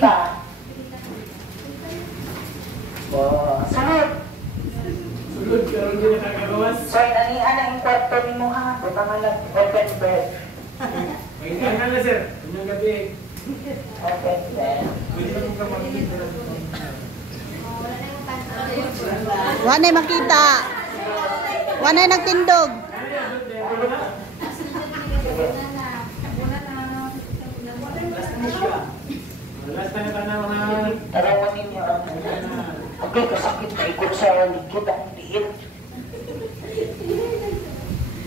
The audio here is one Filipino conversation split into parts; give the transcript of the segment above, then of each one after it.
Ta. Sunod. Sulod ka rin din nakagawas. So, inanihan ang kwarto ni mo ha. Buta nga lang, open bed. May nga na sir. Inyong gabi. Open bed. Pwede ba ka makikita? Wanay makita. Wanay nagtindog. Last time ka na mga... Tarawan ninyo ang okay, kasakit na ikot sa likod ang liit.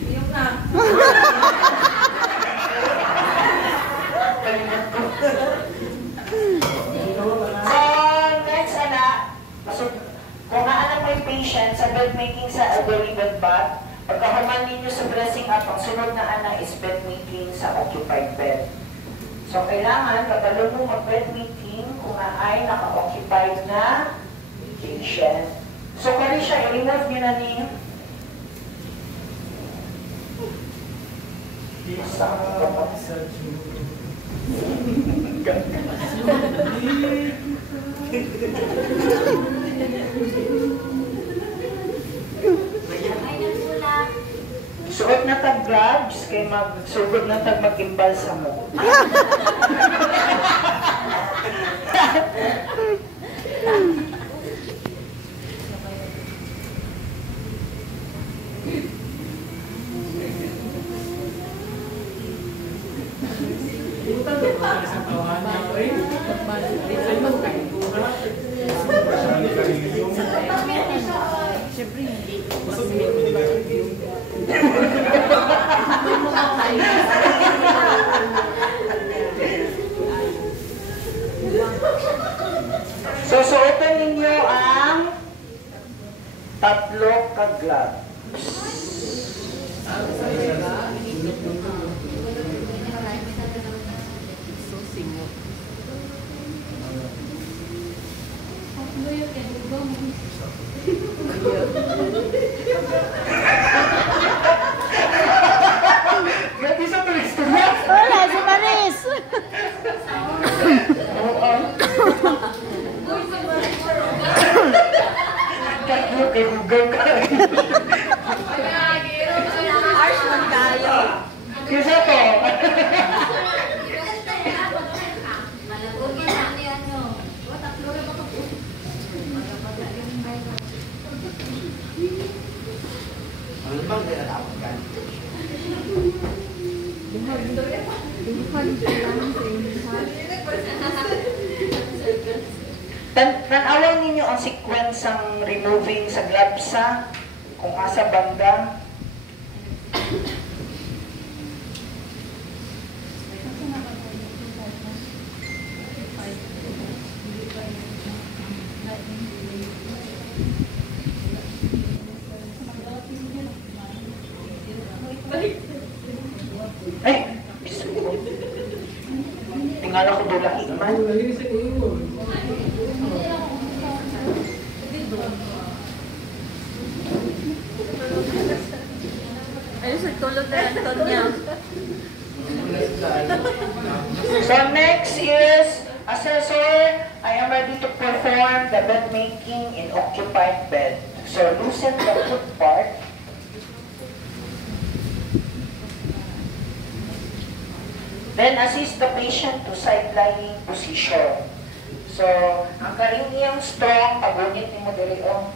Yung na. So, next kung naanak mo yung patient sa bed making sa elderly bed bath, pagkahuman ninyo sa dressing up, ang sunod na ana is bed making sa occupied bed. So, kailangan, katalo mo mag-bed meeting kung ay naka-occupied na patient. So, kaya siya, i-remove nyo na niyo. Suot na tag gloves, kay magsugod na tag mag-imbal sa mo. So, suotin ninyo ang tatlo ka gloves. Grabe sa tulis ko na. Wala, si Maris. Tatlo kay Google ka. Arsh man kayo. Kisa to. Ano bang tinatawag ka? Tanawan ninyo ang sequence ng removing sa gloves sa kung asa banda. Ay! Tingala ko doon lang iman. Nalinis ako yun. Ayun, sa tulog na Anton niya. So next is assessor. I am ready to perform the bed making in occupied bed. So loosen the foot part. Then assist the patient to side lying position. So ang kariniyang strong, pagunit ni mo diri o.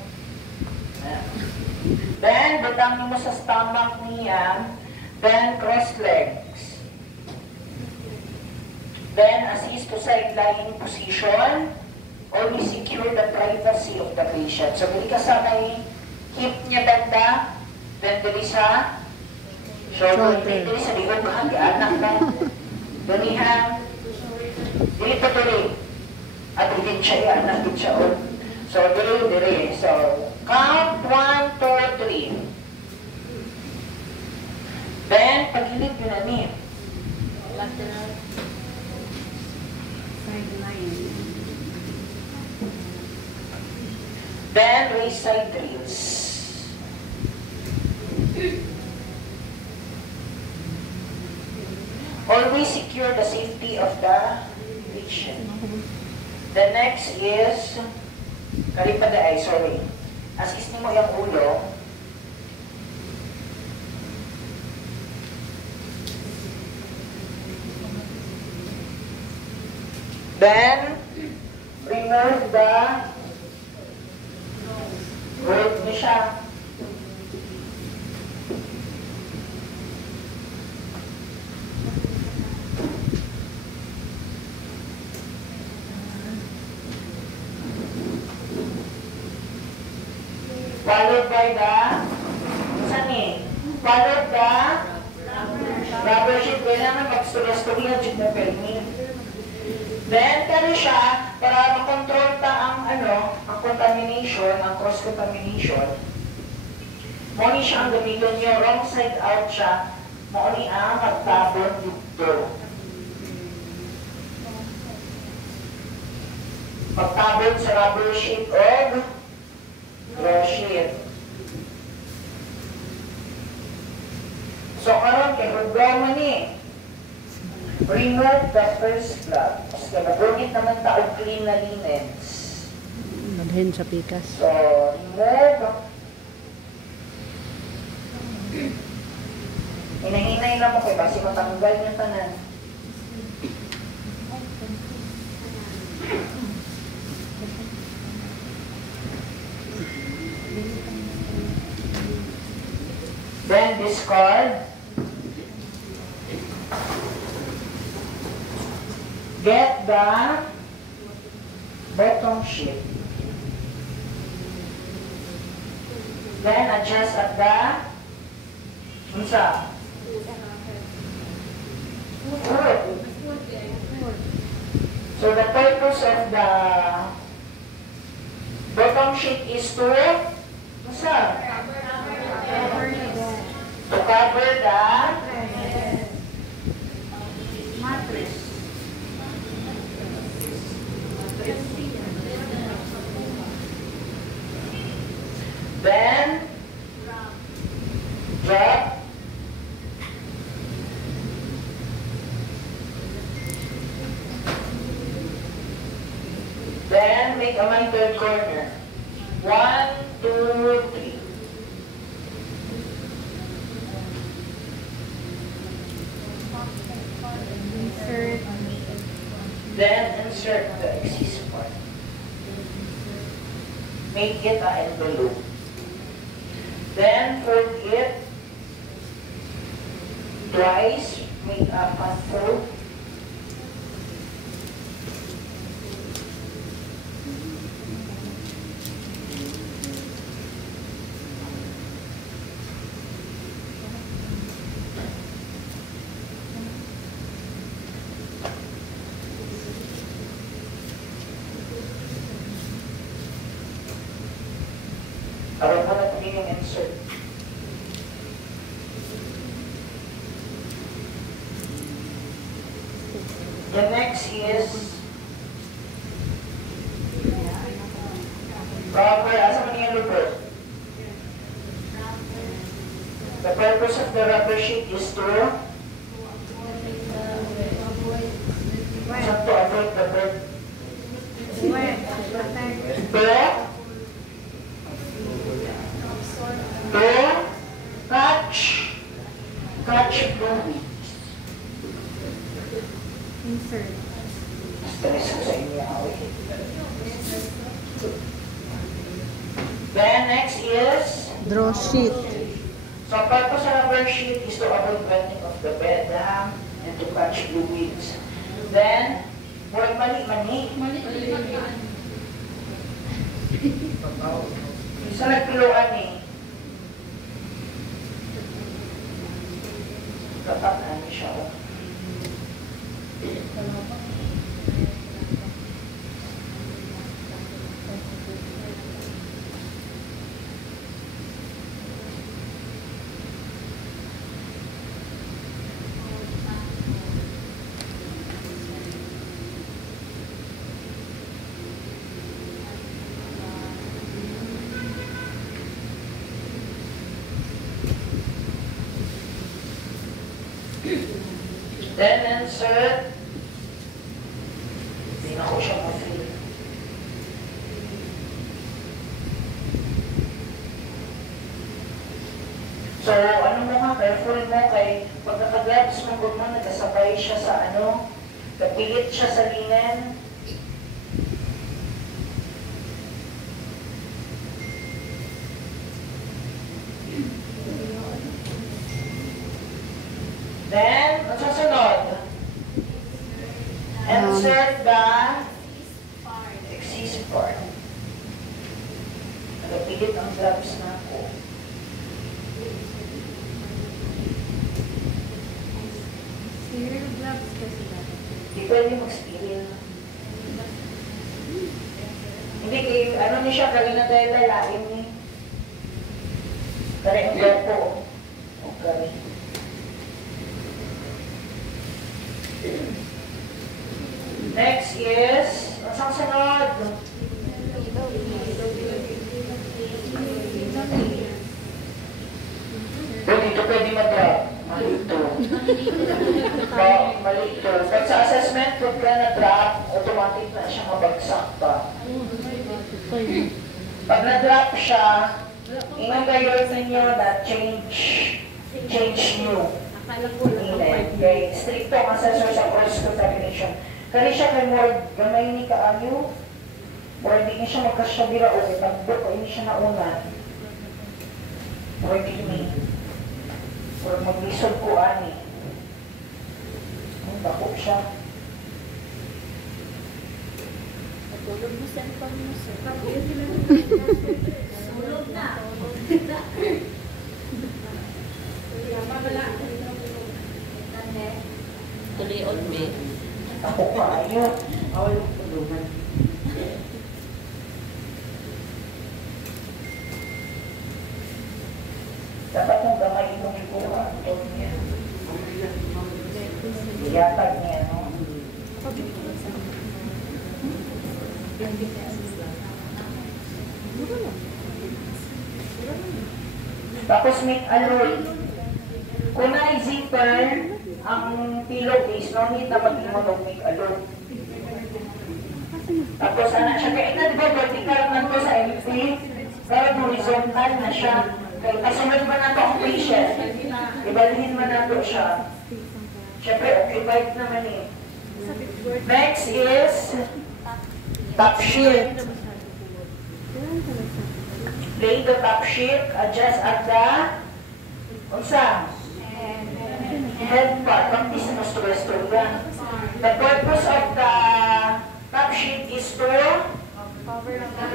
Then butang mo sa stomach niya. Then cross legs. Then assist to side lying position. Always secure the privacy of the patient. So dili ka sa may hip niya banda. Then dili sa shoulder. Dili sa liog ha, anak na. Dunihan. Dili pa dili. At din siya, anak din siya. So dili. So count 1, 2, 3. Then pagilid yun na niya. Lateral. Sideline. Then raise side rails. Always secure the safety of the patient. The next is, kalipada ay, sorry. Assist mo yung ulo. Then, remove the root niya siya. Followed by the, saan eh? Followed the rubber sheet. Kailangan mag-story-story ang jig na pelmi. Then, kano siya, para makontrol ta ang contamination, ang cross-contamination. Muni siya ang gamitin niyo, wrong side out siya. Muni ang magtabon dito. Magtabon sa rubber sheet o draw sheet. So, karon kay hugaw man ni. Remove the first glove. Mas nabunit naman taong clean na linens. Madhin sa pikas. So, remove. Hinahinay lang mo kayo kasi matanggal niya tanan. Then discard. Get the bottom sheet. Then adjust at the unsa? Foot. So the purpose of the bottom sheet is to unsa? To cover the mattress. Then drop. Then make a third corner. 1, 2, 3. Then insert the excess part. Make it an envelope. Then fold it twice. Make a unfold. Alam mo na ito yung insert. The next is rubber. Asa mo yung rubber? The purpose of the rubber sheet is to avoid the bird. Catch fluid. Insert. Stress ko sa inyo. Then next is Draw sheet. so purpose of rubber sheet is to avoid bending of the bed and to catch fluids. Then mali. Isa nagpiluan eh. Tataan niya siya. Then insert. Hindi na ko siya ma-feel. So, ano mo nga, careful mo kay pagkakaglaps mo, good mo, nagkasabay siya sa ano, napilit siya sa linen. Then, ang susunod, insert the excessive part. Nagapilit ang gloves na ako. Sterile gloves kasi dapat. Hindi pwede mag-sterile. Hindi kayo, ano niya siya, karina dahil lalain ni. Kari ang gapo. O kari. Next is, ang sunod. Dito pwede mag-drop. Malito. Malito. Pag sa assessment, pag ka na-drop, automatic na siya mabagsak pa. Pag na-drop siya, ingat kayo ninyo na change new. Okay, stricto ang assessor sa course contamination. Kaya siya kay more gamay ni kaayo, or hindi niya siya magkasyabira o itagbo o hindi siya nauna. Or hindi ni. Or mag-lisod ko ani. Ang bako siya. Natulog mo sa ipang mo, sir. Tulog na. Tuloy on me. Ako kaayo. Awal yung tulungan. Dapat mong gamay itong ikuha. Iyatag niya, no? Tapos make alloy. Kung na-zipper, ang pillowcase, no need na mag-imulog make alloy. Tapos anak siya, kaya na diba vertical man to sa MP, pero horizontal na siya. Kaya kasunod man nato ang patient, ibalhin man nato siya. Siyempre, occupied naman eh. Next is top sheet. Lay the top sheet, adjust at the unsa? Head part. Bakit sa nostro-restorya? The purpose of the top sheet is to cover the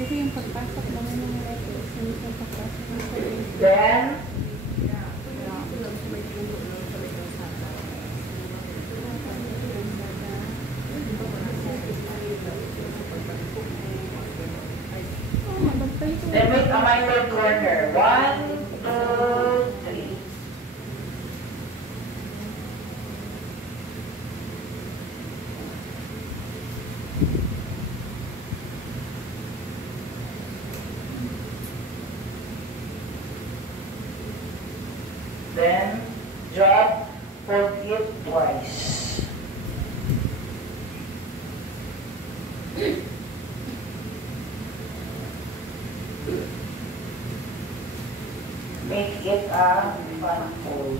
Kasi yung pagpasok naman ng letters, hindi yung pagpasok ng then make a minor corner. 1, 2, 3. Then drop, fold it twice. Make it a fun fold.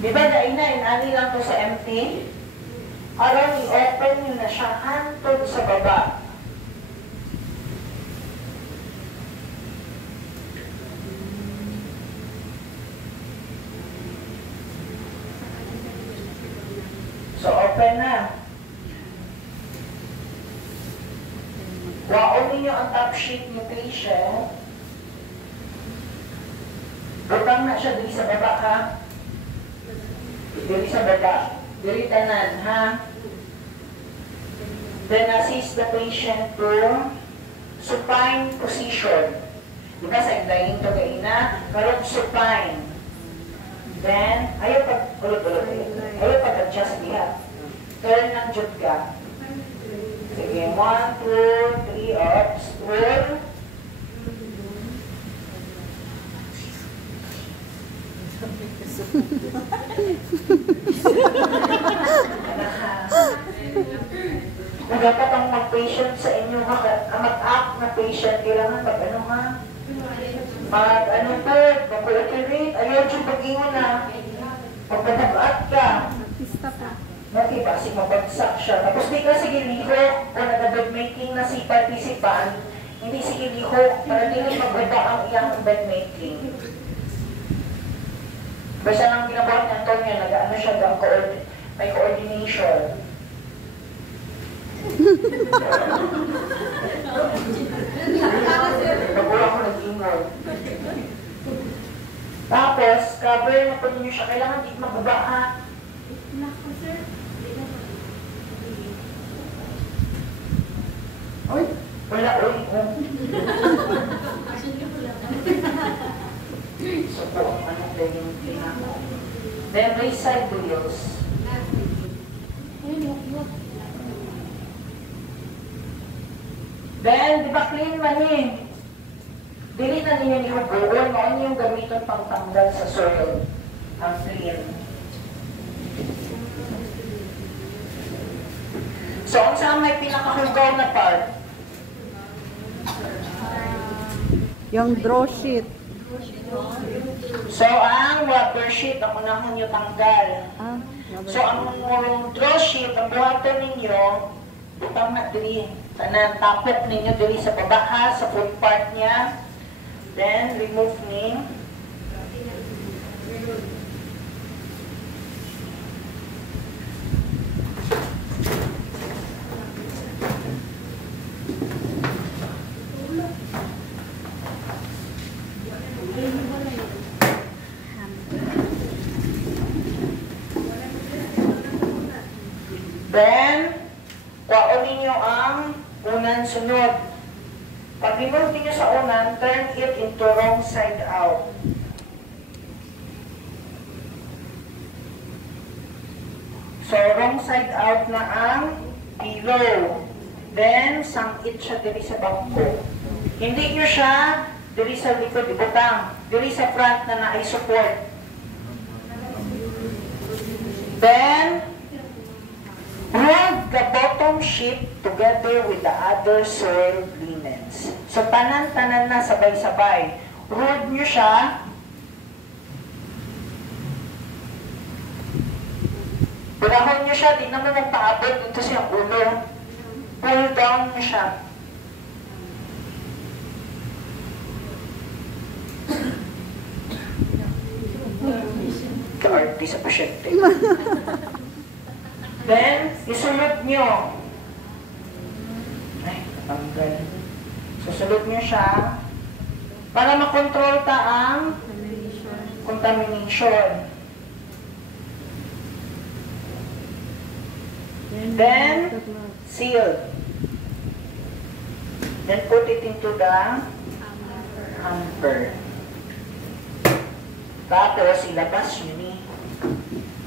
Diba inani lang to sa empty? Aron i-open nyo na siya hantod sa baba. So, open na. Waon ninyo ang top sheet mo patient. Butang na siya dito sa baba, ha? Dito sa baba. Dito tanan, ha? Then, assist the patient to supine position. Diba sa igdahin to kaina? Karong supine. Then, ayaw pag-adjust niya. Turn ng jud ka. Sige, 1, 2, 3, ups, twirl. Kung dapat ang mag-patient sa inyo, mag-act na patient, kailangan mag-ano ha? Mag-ano po, mag-cooperate, ayaw dyan pag-ingon na. Magpapag-act ka. Okay, kasi mabagsak siya. Tapos di ka sige liho, kung nag-bed making na si participan, hindi sige liho, para hindi magbaba ang iyang bed making. Basta lang ginabuhat ni Antonio, nag-ano siya, may coordination. Nagulang ko nag-ingon. Tapos, cover na po ninyo siya. Kailangan di magbaba ha. Uy, wala uy. So po, anong yung pinako. Then, raise side wheels. Then, di ba clean man eh? Dili na ninyo ni Hugoon, noon yung gamiton pang tanggal sa soil. Ang clean. So, kung saan may pinakahugaw na part? Yung draw sheet. So, ang rubber sheet, ang unahon nyo tanggal. So, ang draw sheet, ang buhatan ninyo, butang na diri. Tanan, tapok ninyo diri sa baba ha, sa full part niya. Then, remove ni. Then, kwaon ninyo ang unan sunod. Pag remove ninyo sa unan, turn it into wrong side out. So, wrong side out na ang below. Then, sangkit siya diri sa bangko. Hindi nyo siya diri sa likod, ibutang. Diri sa front na na-support. Then, hold the bottom sheet together with the other soiled linens. So, tanan-tanan na sabay-sabay. Hold nyo siya. Pulahon nyo siya, di naman magpaabot dito siyang ulo. Pull down nyo siya. Ka-arty sa pasyente. Then, isulot nyo. Ay, natanggal. Susulot nyo siya para makontrol ta ang contamination. Then, seal. Then, put it into the hamper. Tapos, ilabas nyo ni.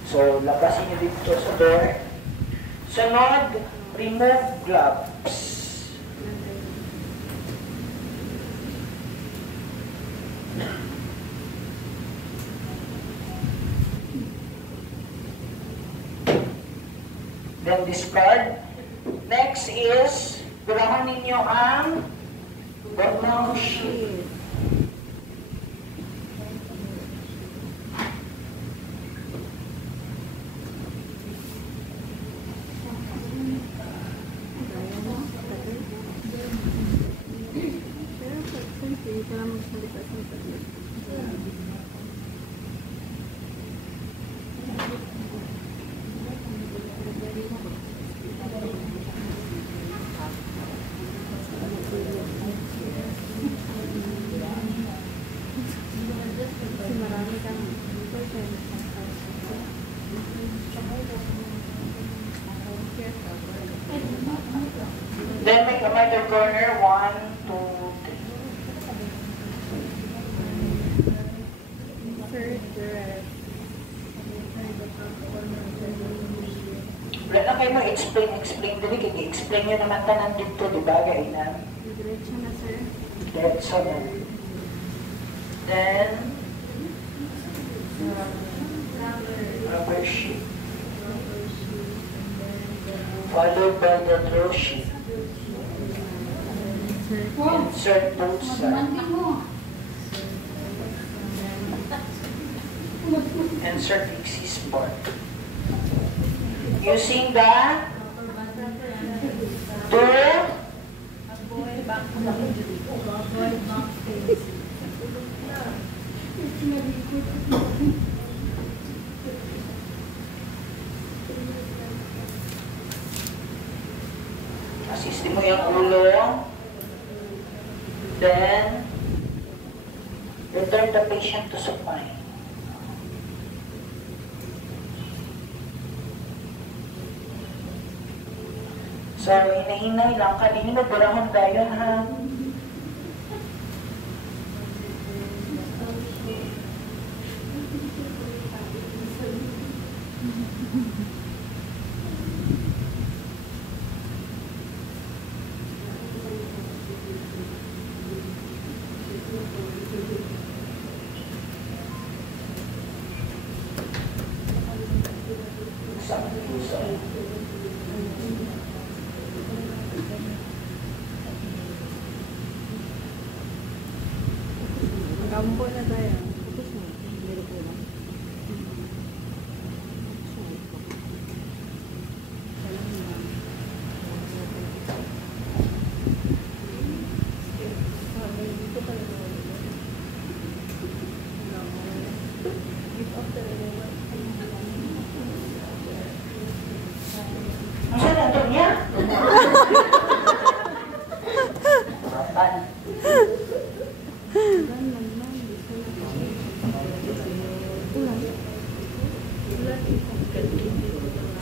So, labasin nyo dito sa door. Sunod, remove gloves. Then discard. Next is, gulahon ninyo ang bottom sheet. Then make a middle corner, 1, 2, 3. Third dress. Wala na kayo explain dali, kaya explain nyo naman tanan dito, di ba, gaya Diretso na, sir. Diretso na. Then, rubber sheet. Followed by the draw sheet. Insert both sides. Insert axis bar. Using the door. Assist mo yung ulo. Then, return the patient to supine. So, hinahinay lang. Kanina, barahon tayo, ha? Isang puso. Gambo na tayo. Masa nandun niya? Harapan.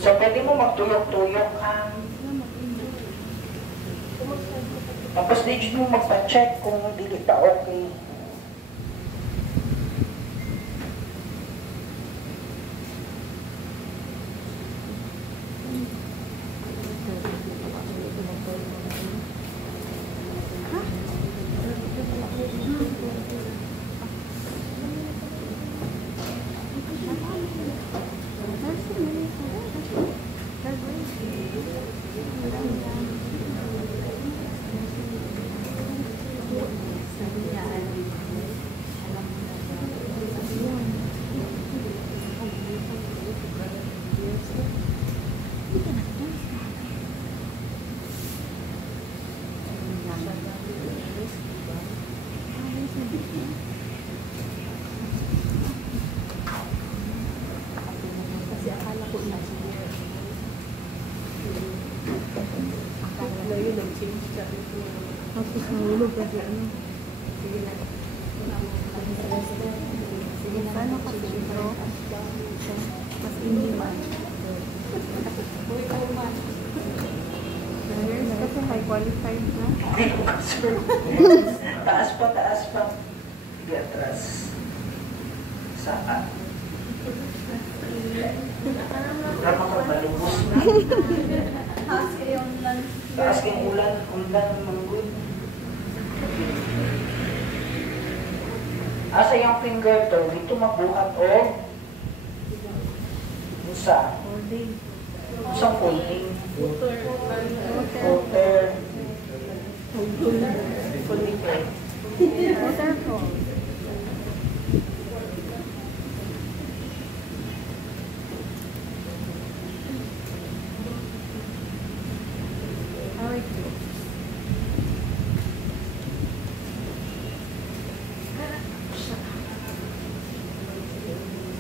So, pwede mo magtuyok-tuyok ka. Tapos, di mo magpa-check kung dili ta okay. Tapos nahulog kasi ano. Paano kasi ito? Mas hindi man. Kasi high qualified na. Taas pa, taas pa. Sige, atras. Saan? Rama ka malubos na. Taas kayong ulan. Ulan manggod. Asa yung finger to? Dito mabuhat o isa. Isang folding. Water. Waterfall.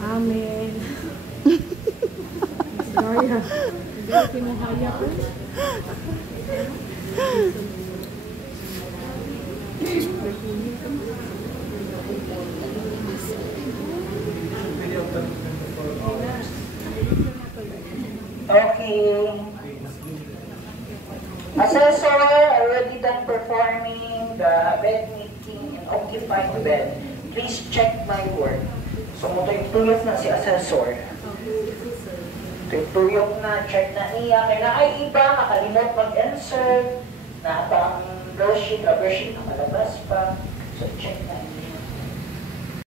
Amen. Gaya. Gaya kinuhaya ko. Okay. Assessor already done performing the bed making and occupying the bed. Please check my work. So, mutay tulad na si assessor. Tuyok na, check na niya. Kaya na ay iba, makalimot mag-insert. Na bang rubber sheet, nakalabas pa. So check na